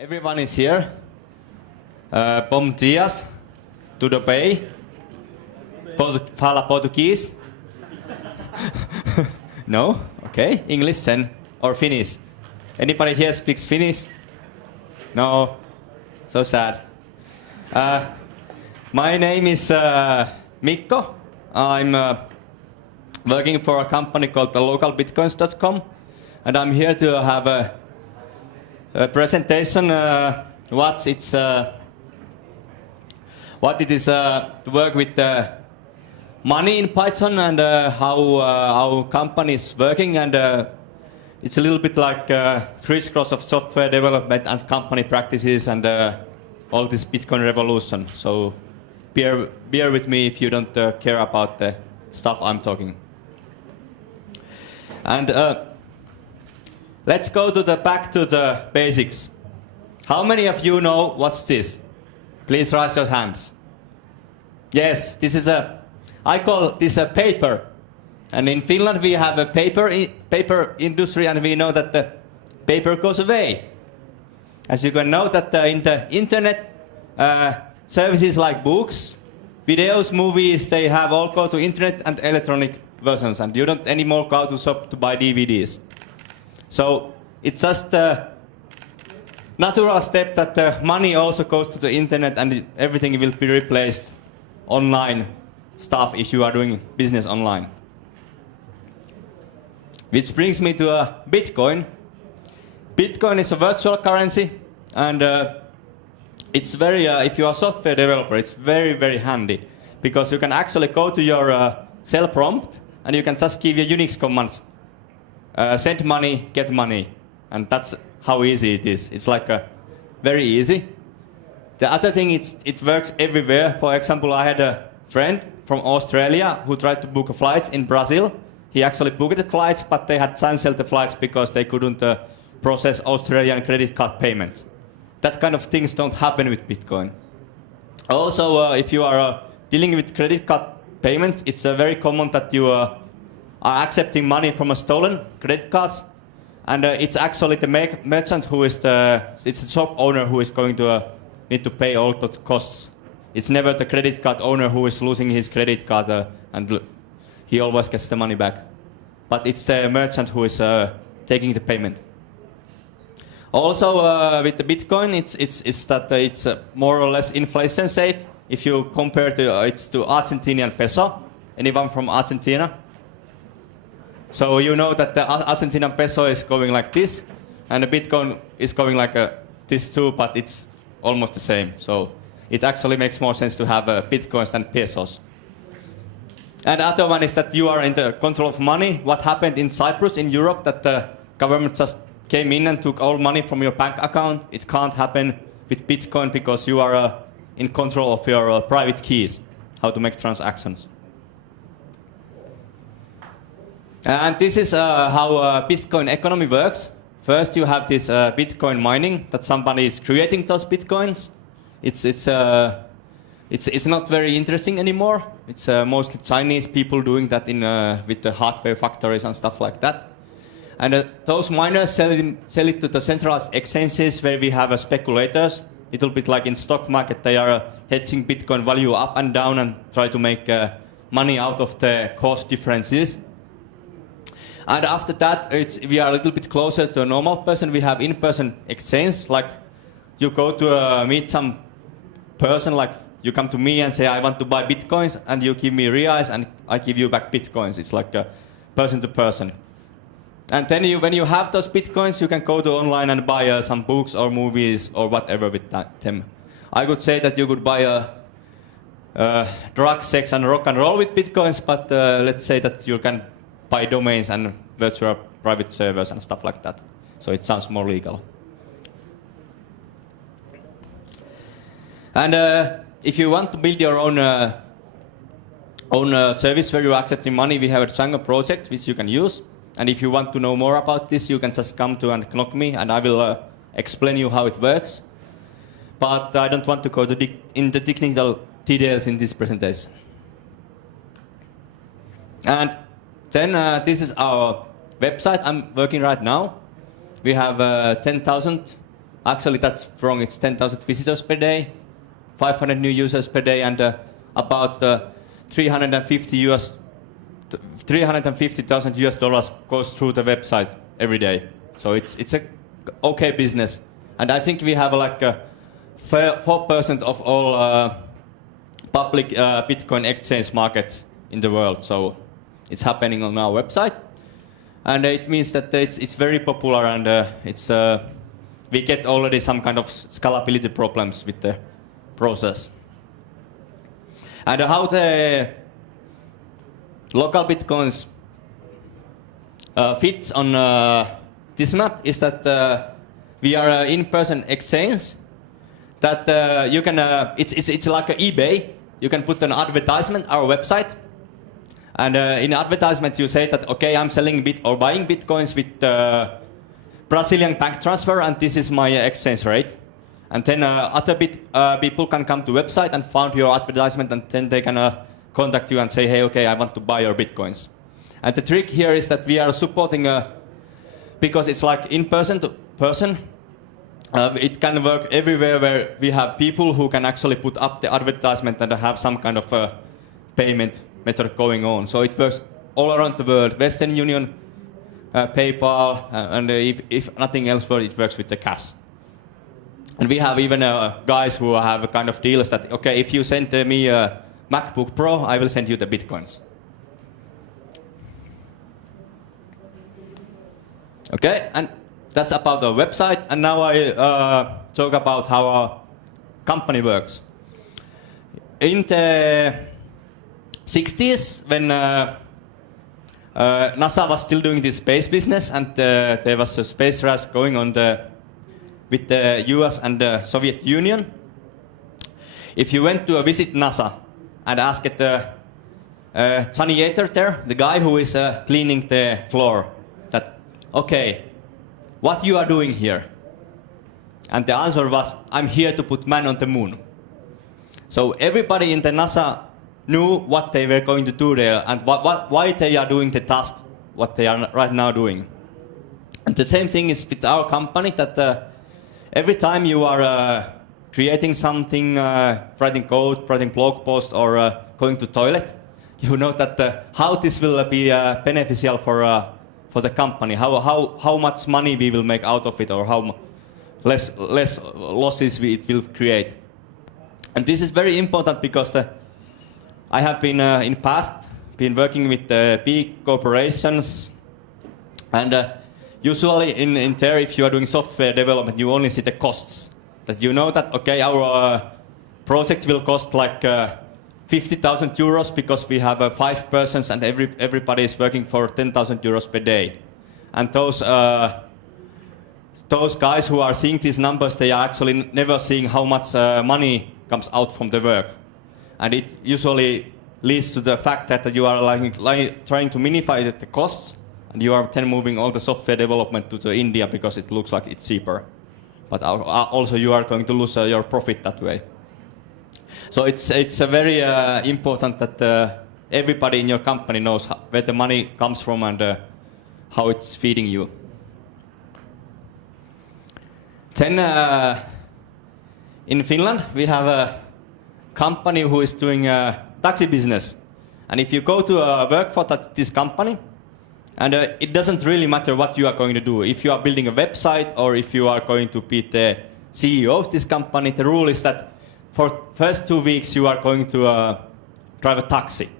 Everyone is here. Bom dias. Tudo bem? Fala português? No? Okay. English then. Or Finnish? Anybody here speaks Finnish? No? So sad. My name is Mikko. I'm working for a company called localbitcoins.com, and I'm here to have a presentation what it is to work with money in Python and how our company is working, and it's a little bit like crisscross of software development and company practices and all this Bitcoin revolution. So bear with me if you don't care about the stuff I'm talking. And let's go back to the basics. How many of you know what's this? Please raise your hands. Yes, this is I call this a paper. And in Finland we have a paper industry, and we know that the paper goes away. As you can know that in the internet, services like books, videos, movies, they have all go to internet and electronic versions, and you don't anymore go to shop to buy DVDs. So it's just a natural step that the money also goes to the internet, and everything will be replaced online stuff if you are doing business online. Which brings me to Bitcoin. Bitcoin is a virtual currency, and it's very, if you are a software developer, it's very, very handy, because you can actually go to your shell prompt and you can just give your Unix commands. Send money, get money, and that's how easy it is. It's like very easy. The other thing, it works everywhere. For example, I had a friend from Australia who tried to book flights in Brazil. He actually booked the flights, but they had cancelled the flights because they couldn't process Australian credit card payments. That kind of things don't happen with Bitcoin. Also, if you are dealing with credit card payments, it's very common that you are accepting money from a stolen credit cards, and it's actually the merchant who is it's the shop owner who is going to need to pay all the costs. It's never the credit card owner who is losing his credit card and he always gets the money back. But it's the merchant who is taking the payment. Also, with the Bitcoin, it's more or less inflation safe. If you compare it to Argentinian peso, anyone from Argentina? So you know that the Argentinian peso is going like this, and the Bitcoin is going like this too, but it's almost the same. So it actually makes more sense to have Bitcoins than pesos. And the other one is that you are in the control of money. What happened in Cyprus, in Europe, that the government just came in and took all money from your bank account. It can't happen with Bitcoin because you are in control of your private keys, how to make transactions. And this is how Bitcoin economy works. First, you have this Bitcoin mining, that somebody is creating those Bitcoins. It's not very interesting anymore. It's mostly Chinese people doing that with the hardware factories and stuff like that. And those miners sell it to the centralized exchanges where we have speculators. Little bit like in stock market, they are hedging Bitcoin value up and down and try to make money out of the cost differences. And after that, we are a little bit closer to a normal person. We have in-person exchange, like you go to meet some person, like you come to me and say, I want to buy Bitcoins, and you give me reais, and I give you back Bitcoins. It's like person to person. And then when you have those Bitcoins, you can go to online and buy some books or movies or whatever with them. I could say that you could buy drugs, sex, and rock and roll with Bitcoins, but let's say that you can buy domains and virtual private servers and stuff like that. So it sounds more legal. And if you want to build your own service where you're accepting money, we have a Django project which you can use. And if you want to know more about this, you can just come to and knock me, and I will explain you how it works. But I don't want to go into technical details in this presentation. And then this is our website I'm working right now. We have 10,000 Actually, that's wrong. It's 10,000 visitors per day, 500 new users per day, and about 350,000 US dollars goes through the website every day. So it's a okay business, and I think we have like 4% of all public Bitcoin exchange markets in the world. So it's happening on our website, and it means that it's very popular, and we get already some kind of scalability problems with the process. And how the local Bitcoins fits on this map is that we are an in-person exchange that you can, it's like an eBay. You can put an advertisement our website, and in advertisement you say that, okay, I'm selling or buying Bitcoins with Brazilian bank transfer, and this is my exchange rate. And then other people can come to website and find your advertisement, and then they can contact you and say, hey, okay, I want to buy your Bitcoins. And the trick here is that we are supporting, because it's like in person to person, it can work everywhere where we have people who can actually put up the advertisement and have some kind of payment method going on. So it works all around the world. Western Union, PayPal, and if nothing else, it works with the cash. And we have even guys who have a kind of deals that, okay, if you send me a MacBook Pro, I will send you the Bitcoins. Okay, and that's about our website. And now I talk about how our company works. In the 60s, when NASA was still doing this space business, and there was a space race going on with the US and the Soviet Union. If you went to visit NASA and asked Johnny Yater there, the guy who is cleaning the floor, that, okay, what you are doing here? And the answer was, I'm here to put man on the moon. So everybody in the NASA knew what they were going to do there, and why they are doing the task, what they are right now doing. And the same thing is with our company, that every time you are creating something, writing code, writing blog post, or going to toilet, you know that how this will be beneficial for the company, how much money we will make out of it, or how less losses it will create. And this is very important because I have been in past been working with big corporations, and usually in there, if you are doing software development, you only see the costs. That you know that, okay, our project will cost like 50,000 euros because we have 5 persons and everybody is working for 10,000 euros per day. And those guys who are seeing these numbers, they are actually never seeing how much money comes out from the work. And it usually leads to the fact that you are trying to minimize the costs, and you are then moving all the software development to India because it looks like it's cheaper. But also you are going to lose your profit that way. So it's very important that everybody in your company knows where the money comes from and how it's feeding you. Then in Finland we have a company who is doing taxi business. And if you go to work for this company, and it doesn't really matter what you are going to do. If you are building a website or if you are going to be the CEO of this company, the rule is that for first 2 weeks you are going to drive a taxi.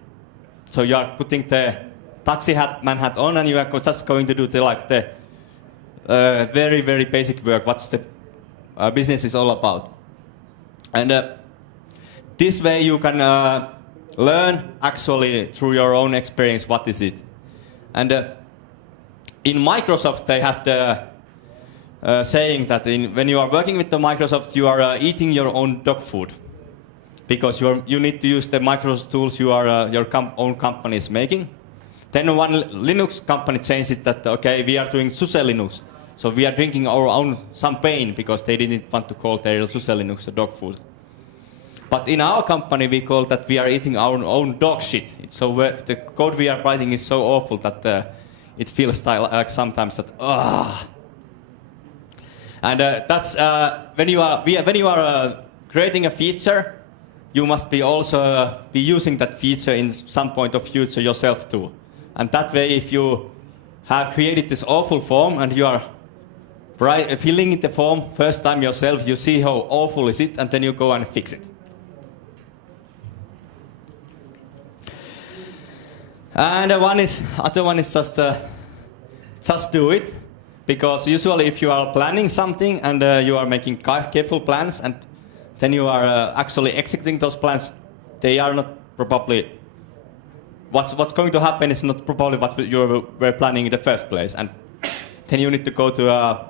So you are putting the taxi man hat on, and you are just going to do the very, very basic work, what's the business is all about. And this way you can learn actually through your own experience what is it. And in Microsoft, they have the saying that when you are working with the Microsoft, you are eating your own dog food, because you need to use the Microsoft tools your own company is making. Then one Linux company changed it that, okay, we are doing SUSE Linux, so we are drinking our own champagne because they didn't want to call their SUSE Linux a dog food. But in our company, we call that we are eating our own dog shit. It's so the code we are writing is so awful that it feels like sometimes that And that's when you are creating a feature, you must be also be using that feature in some point of future yourself too. And that way, if you have created this awful form and you are filling in the form first time yourself, you see how awful is it, and then you go and fix it. And other one is just do it, because usually if you are planning something and you are making careful plans and then you are actually executing those plans, they are not probably what's going to happen is not probably what you were planning in the first place, and then you need to go to a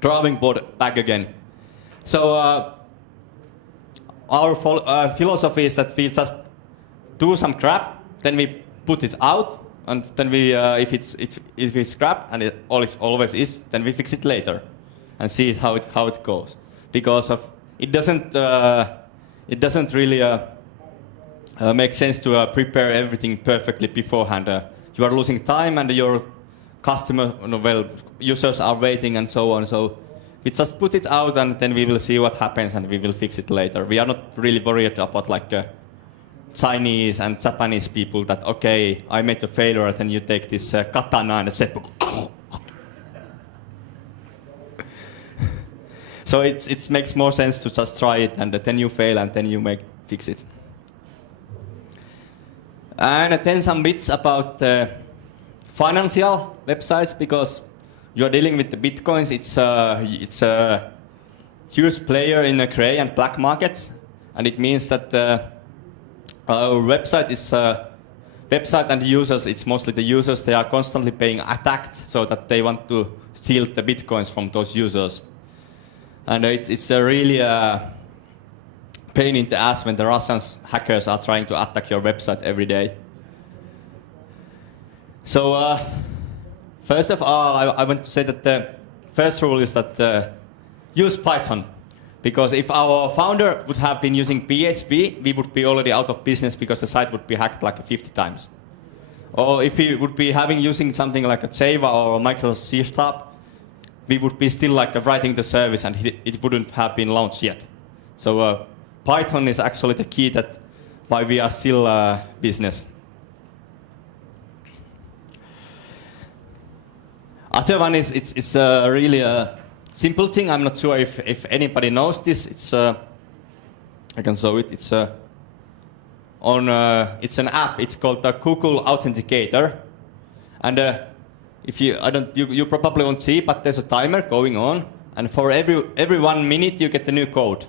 drawing board back again. So our philosophy is that we just do some crap, then we put it out, and then we if it's crap, and it always is, then we fix it later and see how it goes, because of it doesn't really make sense to prepare everything perfectly beforehand. You are losing time, and your users are waiting, and so on. So we just put it out, and then we will see what happens, and we will fix it later. We are not really worried about like Chinese and Japanese people that, okay, I made a failure, and then you take this katana and seppuku. So it makes more sense to just try it, and then you fail, and then you fix it. And then some bits about financial websites, because you're dealing with the bitcoins. It's a huge player in the gray and black markets, and it means that our website is website and users. It's mostly the users. They are constantly being attacked, so that they want to steal the bitcoins from those users. And it's a really pain in the ass when the Russian hackers are trying to attack your website every day. So first of all, I want to say that the first rule is that use Python. Because if our founder would have been using PHP, we would be already out of business, because the site would be hacked like 50 times. Or if he would be using something like a Java or a Microsoft C#, we would be still like writing the service, and it wouldn't have been launched yet. So Python is actually the key that why we are still business. Other one is it's really a simple thing. I'm not sure if anybody knows this. It's I can show it. It's it's an app. It's called the Google Authenticator, and you probably won't see, but there's a timer going on, and for every 1 minute you get a new code.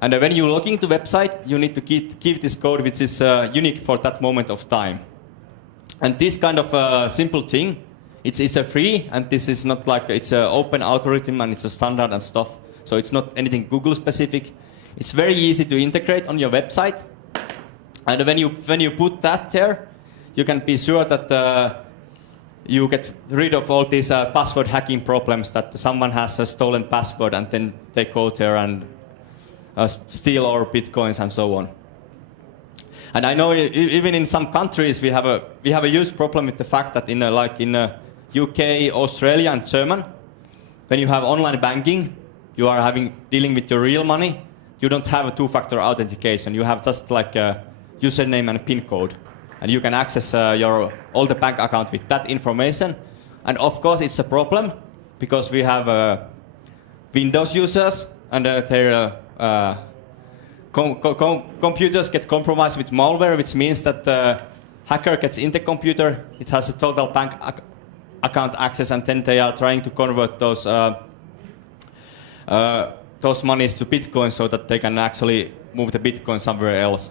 And when you log into website, you need to give this code, which is unique for that moment of time. And this kind of simple thing, it's a free, and this is not like it's an open algorithm, and it's a standard and stuff. So it's not anything Google specific. It's very easy to integrate on your website. And when you put that there, you can be sure that you get rid of all these password hacking problems, that someone has a stolen password and then they go there and steal our bitcoins and so on. And I know even in some countries we have a huge problem with the fact that in UK, Australia, and German, when you have online banking, you are dealing with your real money. You don't have a two-factor authentication. You have just like a username and a PIN code. And you can access all the bank account with that information. And of course, it's a problem, because we have Windows users, and their computers get compromised with malware, which means that the hacker gets in the computer, it has a total bank account access, and then they are trying to convert those monies to Bitcoin, so that they can actually move the Bitcoin somewhere else.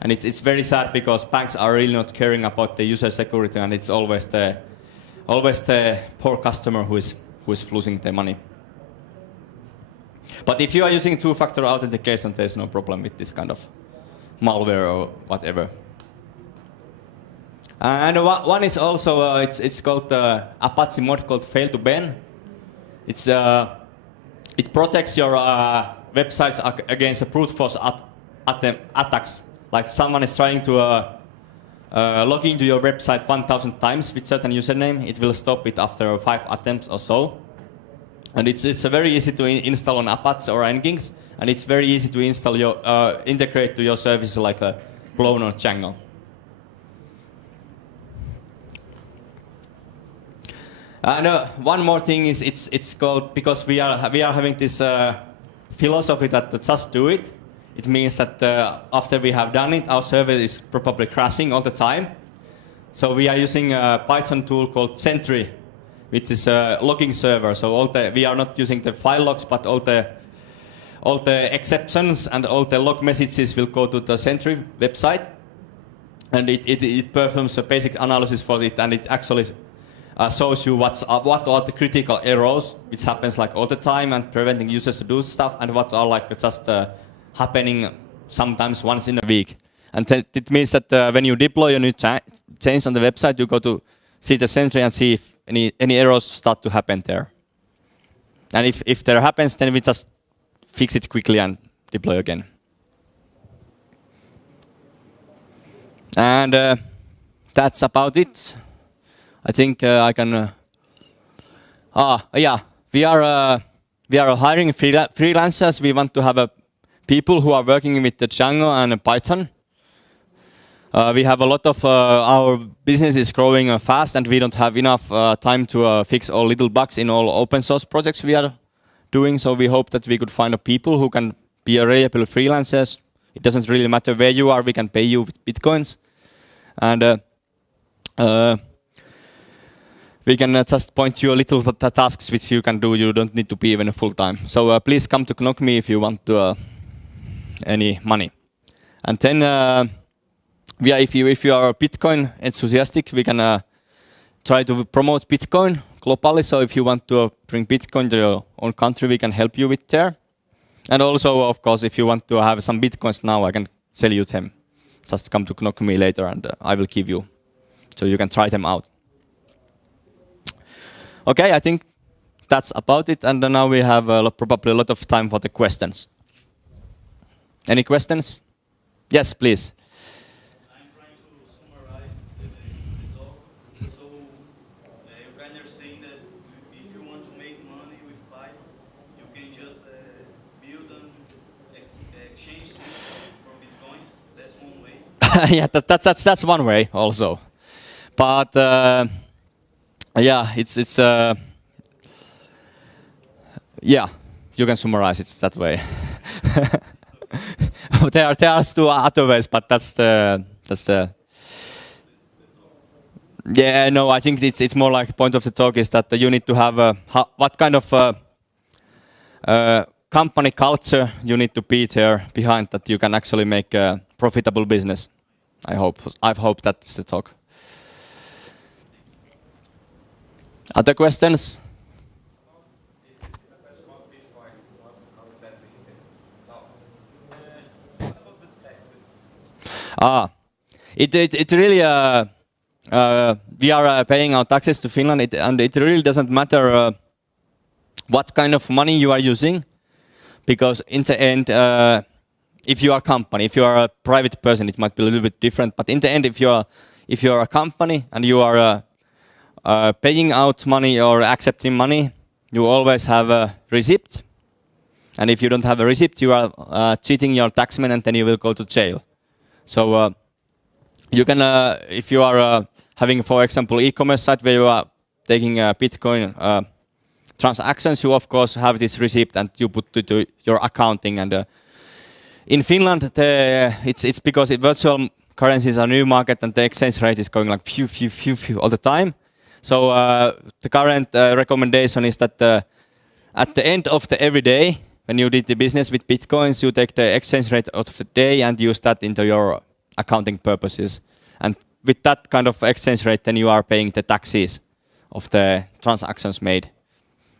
And it's very sad, because banks are really not caring about the user security, and it's always the poor customer who is losing their money. But if you are using two-factor authentication, there's no problem with this kind of malware or whatever. And one is also it's called Apache mod called fail to ban. It protects your websites against the brute force attacks. Like someone is trying to log into your website 1,000 times with certain username, it will stop it after 5 attempts or so. And it's very easy to install on Apache or Nginx, and it's very easy to install your integrate to your services like Plone or Django. And one more thing is it's called, because we are having this philosophy that just do it. It means that after we have done it, our server is probably crashing all the time. So we are using a Python tool called Sentry, which is a logging server. So we are not using the file logs, but all the exceptions and all the log messages will go to the Sentry website, and it performs a basic analysis for it, and it actually shows you what are the critical errors, which happens like all the time and preventing users to do stuff, and what are like just happening sometimes once in a week. And it means that when you deploy a new change on the website, you go to see the Sentry and see if any errors start to happen there. And if there happens, then we just fix it quickly and deploy again. And that's about it. I think I can. Yeah, we are hiring freelancers. We want to have people who are working with the Django and Python. We have a lot of our business is growing fast, and we don't have enough time to fix all little bugs in all open source projects we are doing. So we hope that we could find people who can be reliable freelancers. It doesn't really matter where you are; we can pay you with bitcoins, and we can just point you a little tasks which you can do. You don't need to be even full time. So please come to Knock Me if you want any money. And then, yeah, if you are a Bitcoin enthusiastic, we can try to promote Bitcoin globally. So if you want to bring Bitcoin to your own country, we can help you with there. And also, of course, if you want to have some Bitcoins now, I can sell you them. Just come to Knock Me later, and I will give you, so you can try them out. Okay, I think that's about it, and now we have probably a lot of time for the questions. Any questions? Yes, please. I'm trying to summarize the talk. So when you're saying that if you want to make money with Python, you can just build an exchange system for bitcoins. That's one way. Yeah, that's one way also, but yeah, it's yeah, you can summarize it that way. there are two other ways, but that's the yeah, no, I think it's more like point of the talk is that you need to have what kind of company culture you need to be there behind that you can actually make a profitable business. I hope that's the talk. Other questions? It's a question about Bitcoin. How exactly you can talk? What about the taxes? It really we are paying our taxes to Finland, and it really doesn't matter what kind of money you are using, because in the end, if you are a company, if you are a private person, it might be a little bit different. But in the end, if you are a company and you are paying out money or accepting money, you always have a receipt. And if you don't have a receipt, you are cheating your taxman, and then you will go to jail. So you can, if you are having, for example, e-commerce site where you are taking Bitcoin transactions, you of course have this receipt and you put it to your accounting. And in Finland, it's because virtual currencies are a new market, and the exchange rate is going like phew all the time. So the current recommendation is that at the end of every day, when you did the business with bitcoins, you take the exchange rate of the day and use that into your accounting purposes. And with that kind of exchange rate, then you are paying the taxes of the transactions made.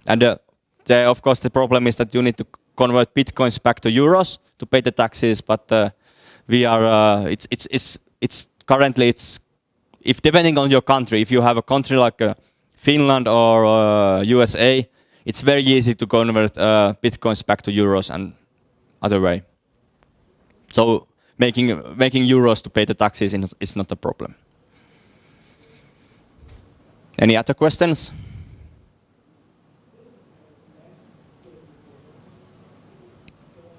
And of course, the problem is that you need to convert bitcoins back to euros to pay the taxes. But we are it's currently if depending on your country, if you have a country like Finland or USA, it's very easy to convert bitcoins back to euros and other way. So making euros to pay the taxes is not a problem. Any other questions?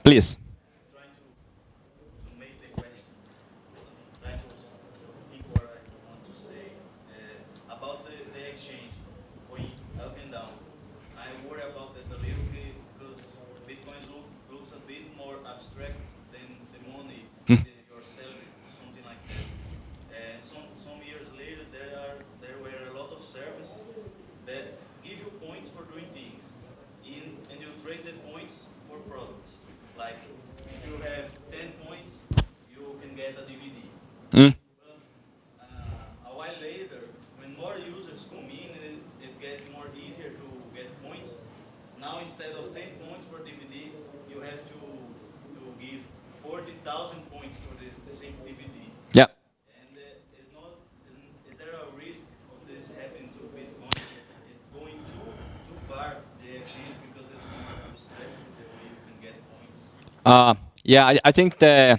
Please. Trying to make the question, trying to think what I want to say about the exchange going up and down. I worry about that a little bit because Bitcoin looks a bit more abstract than the money that you're selling, something like that. And some years later, there were a lot of services that give you points for doing things, and you trade the points for products. Like, if you have 10 points, you can get a DVD. Mm. But a while later, when more users come in, it gets more easier to get points. Now, instead of 10 points for DVD, you have to give 40,000 points for the same DVD. Yeah. And is there a risk of this happening to Bitcoin? It going too far, the exchange, because it's more abstract, the way you can get points? Yeah, I think there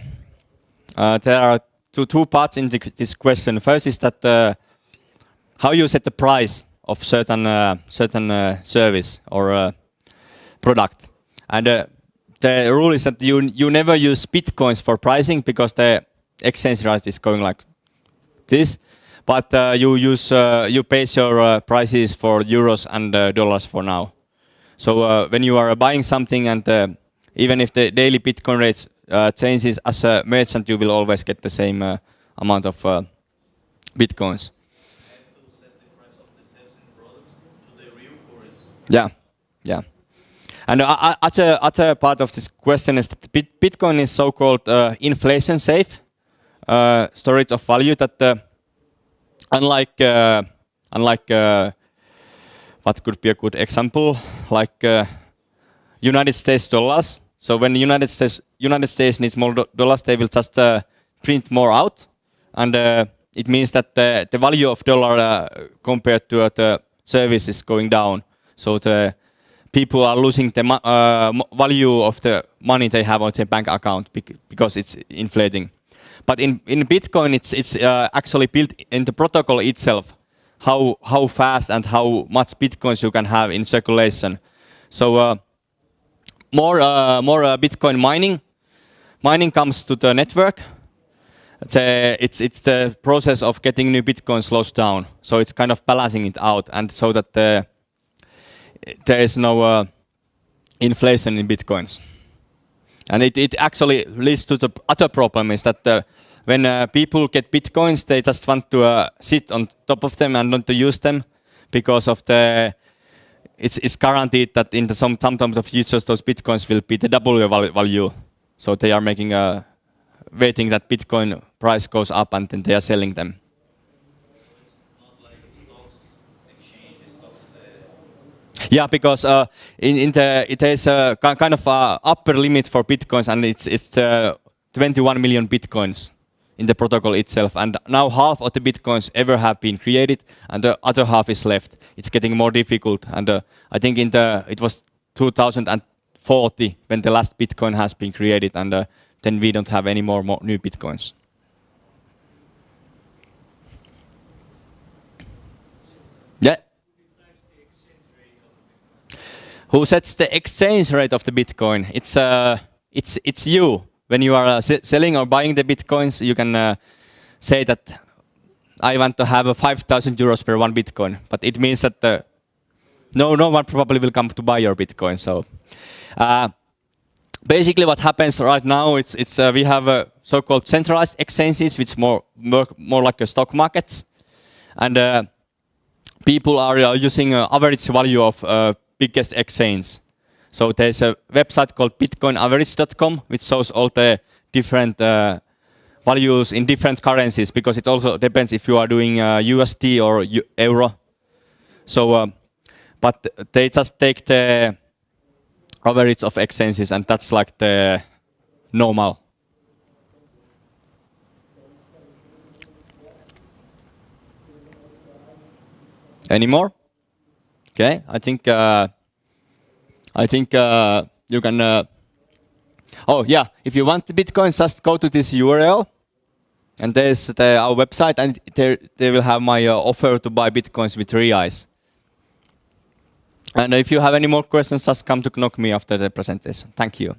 are two parts in this question. First is that how you set the price of certain service or product, and the rule is that you never use Bitcoins for pricing because the exchange rate is going like this, but you base your prices for euros and dollars for now. So when you are buying something and even if the daily Bitcoin rates changes, as a merchant, you will always get the same amount of Bitcoins. You have to set the price of the sales and products to the real currency. Yeah, yeah. And other part of this question is that Bitcoin is so-called inflation safe storage of value. That unlike what could be a good example, like United States dollars. So when United States needs more dollars, they will just print more out, and it means that the value of dollar compared to the service is going down. So the people are losing the value of the money they have on their bank account because it's inflating. But in Bitcoin, it's actually built in the protocol itself, how fast and how much Bitcoins you can have in circulation. So more Bitcoin mining comes to the network. It's the process of getting new Bitcoin slows down. So it's kind of balancing it out, and so that there is no inflation in Bitcoins. And it actually leads to the other problem is that when people get Bitcoins, they just want to sit on top of them and not to use them because of it's guaranteed that in some time of the future those Bitcoins will be the double value. So they are making waiting that Bitcoin price goes up and then they are selling them. Not like stocks exchange, stocks. Yeah, because it is a kind of upper limit for Bitcoins, and it's 21 million Bitcoins in the protocol itself, and now half of the Bitcoins ever have been created, and the other half is left. It's getting more difficult, and I think it was 2040 when the last Bitcoin has been created, and then we don't have any more new Bitcoins. Yeah. Who sets the exchange rate of the Bitcoin? It's you. When you are selling or buying the Bitcoins, you can say that I want to have 5,000 euros per one Bitcoin. But it means that no one probably will come to buy your Bitcoin. So basically what happens right now, it's we have so-called centralized exchanges, which work more like a stock markets. And people are using average value of biggest exchange. So there's a website called bitcoinaverage.com, which shows all the different values in different currencies, because it also depends if you are doing USD or euro. So, but they just take the average of exchanges, and that's like the normal. Any more? Okay, I think you can. Oh yeah, if you want the Bitcoin, just go to this URL, and there's our website, and they will have my offer to buy Bitcoins with reais. And if you have any more questions, just come to knock me after the presentation. Thank you.